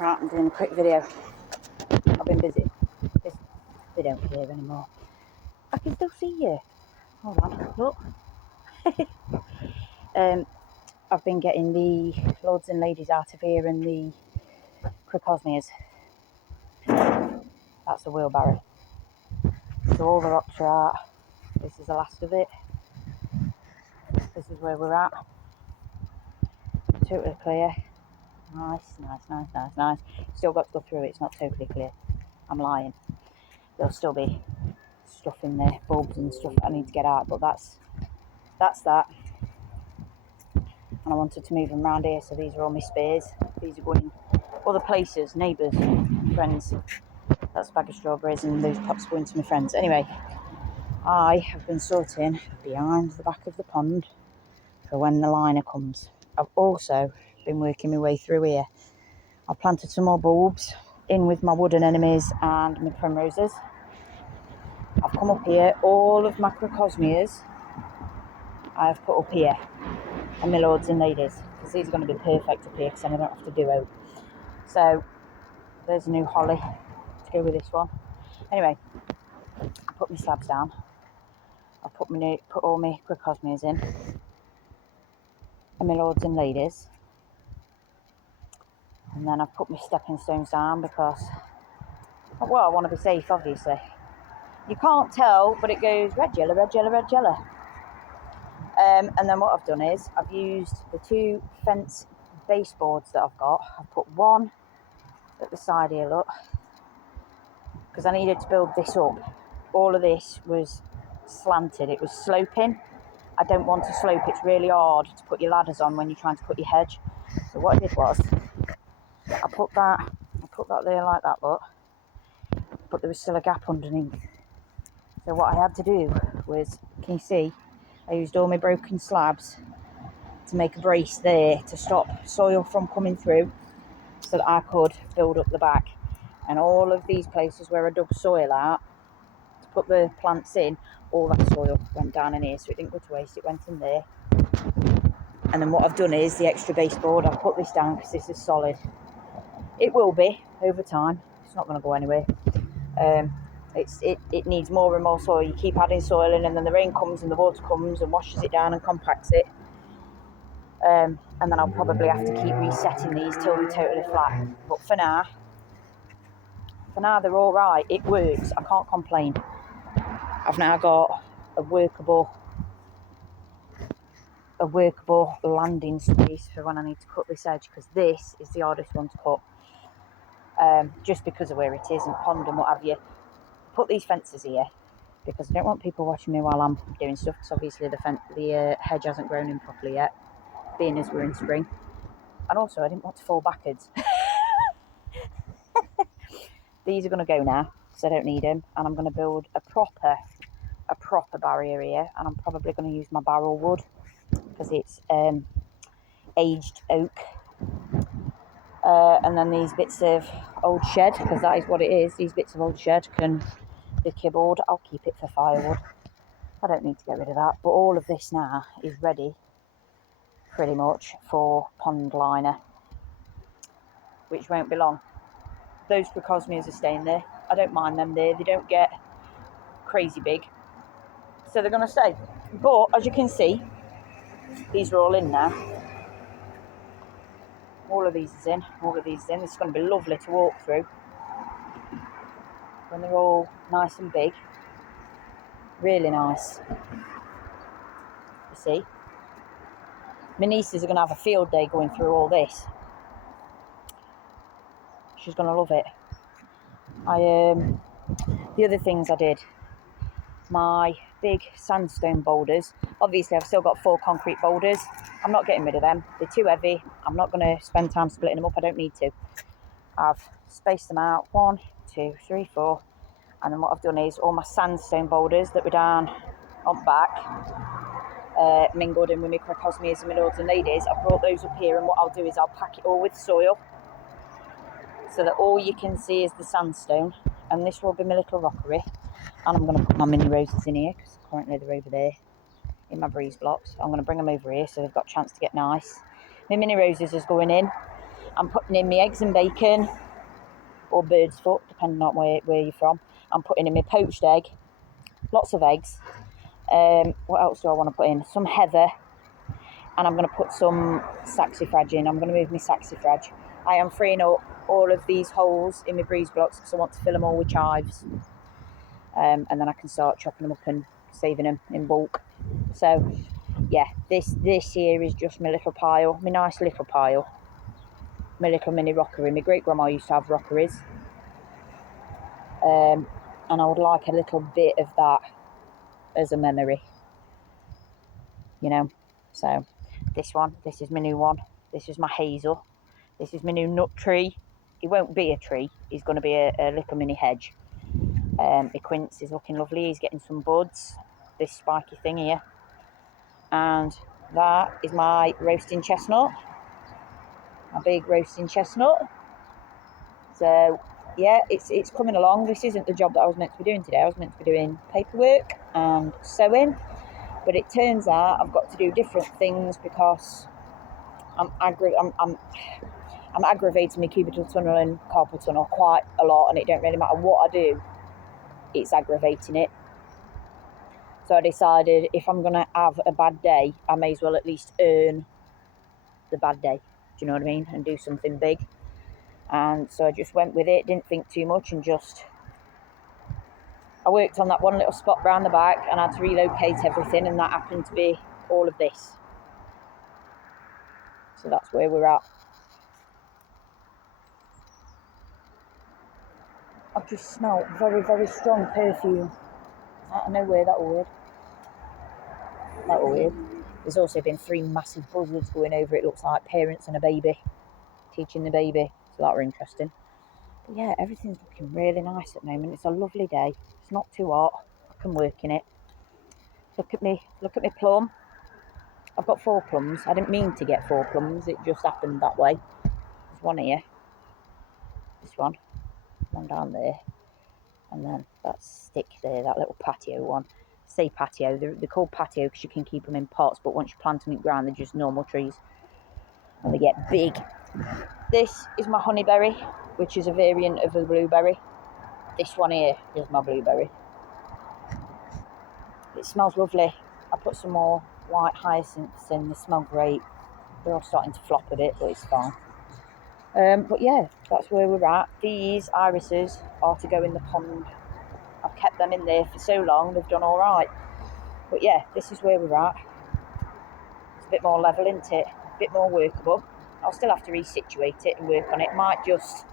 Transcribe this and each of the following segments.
Right, I'm doing a quick video. I've been busy. They don't hear anymore. I can still see you. Hold on, look. I've been getting the lords and ladies out of here and the crocosmias. That's a wheelbarrow. So all the rocks are out. This is the last of it. This is where we're at. Totally clear. Nice. Still got to go through it. It's not totally clear. I'm lying. There'll still be stuff in there, bulbs and stuff that I need to get out, but that's that. And I wanted to move them around here, so these are all my spares. These are going other places, neighbours, friends. That's a bag of strawberries, and those pots going to my friends. Anyway, I have been sorting behind the back of the pond for when the liner comes. I've also been working my way through here. I've planted some more bulbs in with my wood anemones and my primroses. I've come up here, all of my crocosmias I've put up here, and my lords and ladies, because these are going to be perfect up here because then I don't have to do out. So there's a new holly to go with this one. Anyway, I put my slabs down. I put all my crocosmias in, and my lords and ladies, and then I've put my stepping stones down because, well, I want to be safe, obviously. You can't tell, but it goes red, yellow, red, yellow, red, yellow. And then what I've done is I've used the two fence baseboards that I've got. I've put one at the side here, look, because I needed to build this up. All of this was slanted. It was sloping. I don't want to slope. It's really hard to put your ladders on when you're trying to put your hedge. So what I did was I put that there like that, look, but there was still a gap underneath. So what I had to do was, can you see, I used all my broken slabs to make a brace there to stop soil from coming through so that I could build up the back. And all of these places where I dug soil out to put the plants in, all that soil went down in here, so it didn't go to waste, it went in there. And then what I've done is the extra baseboard, I've put this down because this is solid. It will be over time, it's not going to go anywhere. It needs more and more soil. You keep adding soil in, and then the rain comes and the water comes and washes it down and compacts it. And then I'll probably have to keep resetting these till they're totally flat. But for now they're all right. It works. I can't complain. I've now got a workable landing space for when I need to cut this edge, because this is the hardest one to cut. Just because of where it is and pond and what have you. Put these fences here because I don't want people watching me while I'm doing stuff, because obviously the hedge hasn't grown in properly yet, being as we're in spring. And also I didn't want to fall backwards. These are going to go now because I don't need them, and I'm going to build a proper barrier here, and I'm probably going to use my barrel wood because it's aged oak. And then these bits of old shed, because that is what it is, these bits of old shed can be kibbled. I'll keep it for firewood. I don't need to get rid of that, but all of this now is ready pretty much for pond liner, which won't be long. Those crocosmias are staying there. I don't mind them there. They don't get crazy big, so they're going to stay. But as you can see, these are all in now. All of these is in. This is going to be lovely to walk through when they're all nice and big. Really nice. You see? My nieces are going to have a field day going through all this. She's going to love it. The other things I did, my big sandstone boulders. Obviously, I've still got 4 concrete boulders. I'm not getting rid of them. They're too heavy. I'm not going to spend time splitting them up. I don't need to. I've spaced them out 1, 2, 3, 4. And then what I've done is all my sandstone boulders that were down on back, mingled in with my crocosmias and my lords and ladies. I've brought those up here, and what I'll do is I'll pack it all with soil so that all you can see is the sandstone. And this will be my little rockery. And I'm going to put my mini roses in here because currently they're over there in my breeze blocks. I'm going to bring them over here so they've got a chance to get nice. My mini roses is going in, I'm putting in my eggs and bacon, or bird's foot, depending on where you're from. I'm putting in my poached egg, lots of eggs. What else do I want to put in? Some heather, and I'm going to put some saxifrage in. I'm going to move my saxifrage. I am freeing up all of these holes in my breeze blocks because I want to fill them all with chives. And then I can start chopping them up and saving them in bulk. So, yeah, this here is just my little pile, my nice little pile. My little mini rockery. My great grandma used to have rockeries. And I would like a little bit of that as a memory. You know. So, this is my new one. This is my hazel. This is my new nut tree. It won't be a tree. It's going to be a little mini hedge. My quince is looking lovely. He's getting some buds. This spiky thing here. And that is my roasting chestnut. My big roasting chestnut. So, yeah, it's coming along. This isn't the job that I was meant to be doing today. I was meant to be doing paperwork and sewing. But it turns out I've got to do different things because I'm aggravating my cubital tunnel and carpal tunnel quite a lot, and it don't really matter what I do, it's aggravating it. So I decided if I'm going to have a bad day, I may as well at least earn the bad day. Do you know what I mean? And do something big. And so I just went with it, didn't think too much, and I worked on that one little spot round the back and I had to relocate everything, and that happened to be all of this. So that's where we're at. I've just smelled very, very strong perfume. Out of nowhere, that was weird. There's also been 3 massive buzzards going over, it looks like parents and a baby, teaching the baby, so that were interesting. But yeah, everything's looking really nice at the moment. It's a lovely day. It's not too hot. I can work in it. Look at me plum. I've got 4 plums. I didn't mean to get 4 plums, it just happened that way. There's one here, this one down there, and then that stick there, that little patio one. Say patio, they're called patio because you can keep them in pots, but once you plant them in ground, they're just normal trees and they get big. This is my honeyberry, which is a variant of a blueberry. This one here is my blueberry. It smells lovely. I put some more white hyacinths in, they smell great. They're all starting to flop a bit, but it's fine. But yeah, that's where we're at. These irises are to go in the pond. I've kept them in there for so long, they've done all right. But yeah, this is where we're at. It's a bit more level, isn't it? A bit more workable. I'll still have to resituate it and work on it. Might just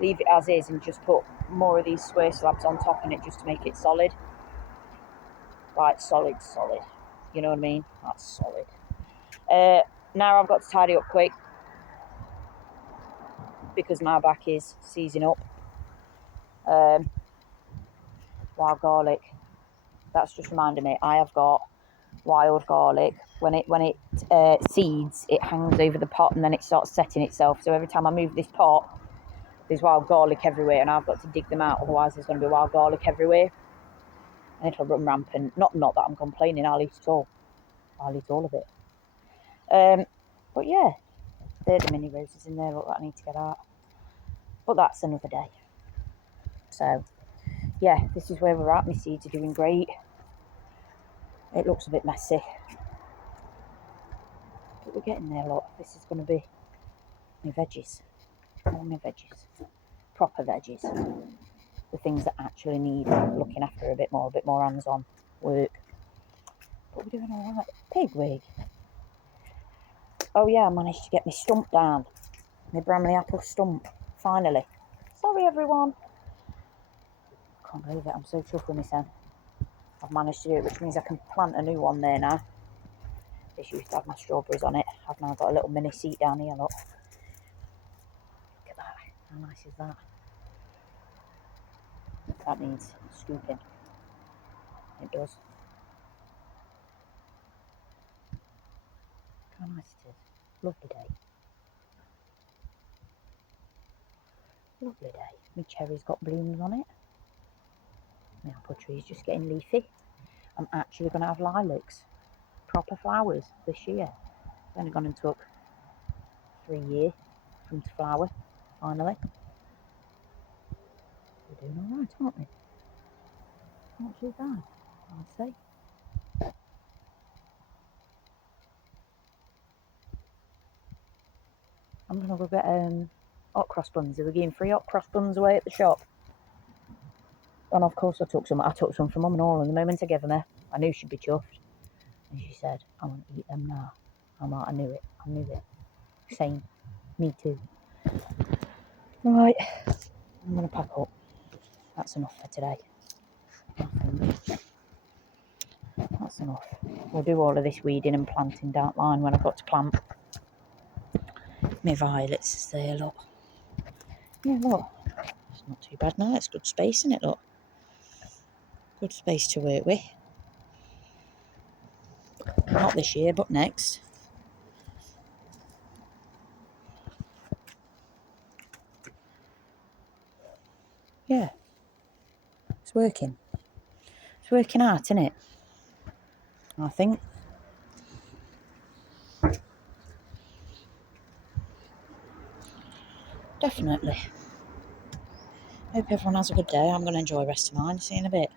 leave it as is and just put more of these square slabs on top of it just to make it solid. Like solid. You know what I mean? That's solid. Now I've got to tidy up quick because my back is seizing up. Wild garlic. That's just reminded me. I have got wild garlic. When it seeds, it hangs over the pot and then it starts setting itself. So every time I move this pot, there's wild garlic everywhere, and I've got to dig them out. Otherwise, there's going to be wild garlic everywhere, and it'll run rampant. Not that I'm complaining. I'll eat it all. I'll eat all of it. But yeah, they're the mini roses in there. Look, that I need to get out. But that's another day. So yeah, this is where we're at. My seeds are doing great. It looks a bit messy, but we're getting there. Look, this is going to be my veggies. All my veggies. Proper veggies. The things that actually need looking after a bit more hands-on work. But we're doing all right. Pigwig. Oh yeah, I managed to get my stump down. My Bramley apple stump. Finally. Sorry everyone. I can't believe it. I'm so chuffed with myself. I've managed to do it, which means I can plant a new one there now. This used to have my strawberries on it. I've now got a little mini seat down here, look. Look at that. How nice is that? That needs scooping. It does. How nice it is. Lovely day. Lovely day. My cherry's got blooms on it. My apple tree's just getting leafy. I'm actually going to have lilacs. Proper flowers this year. It's only gone and took 3 them to flower, finally. We're doing alright, aren't we? Not too bad, I'd say. I'm going to go get hot cross buns. They were giving free hot cross buns away at the shop. And of course I took some. I took some from Mum and all, and the moment I gave them her, I knew she'd be chuffed. And she said, I want to eat them now. I'm like, I knew it. Same. Me too. Right, I'm going to pack up. That's enough for today. That's enough. We'll do all of this weeding and planting down line when I've got to plant my violets there, look. Yeah, look. It's not too bad now. It's good space, isn't it, look? Good space to work with. Not this year, but next. Yeah. It's working. It's working out, isn't it? I think. Definitely. Hope everyone has a good day. I'm going to enjoy the rest of mine. See you in a bit.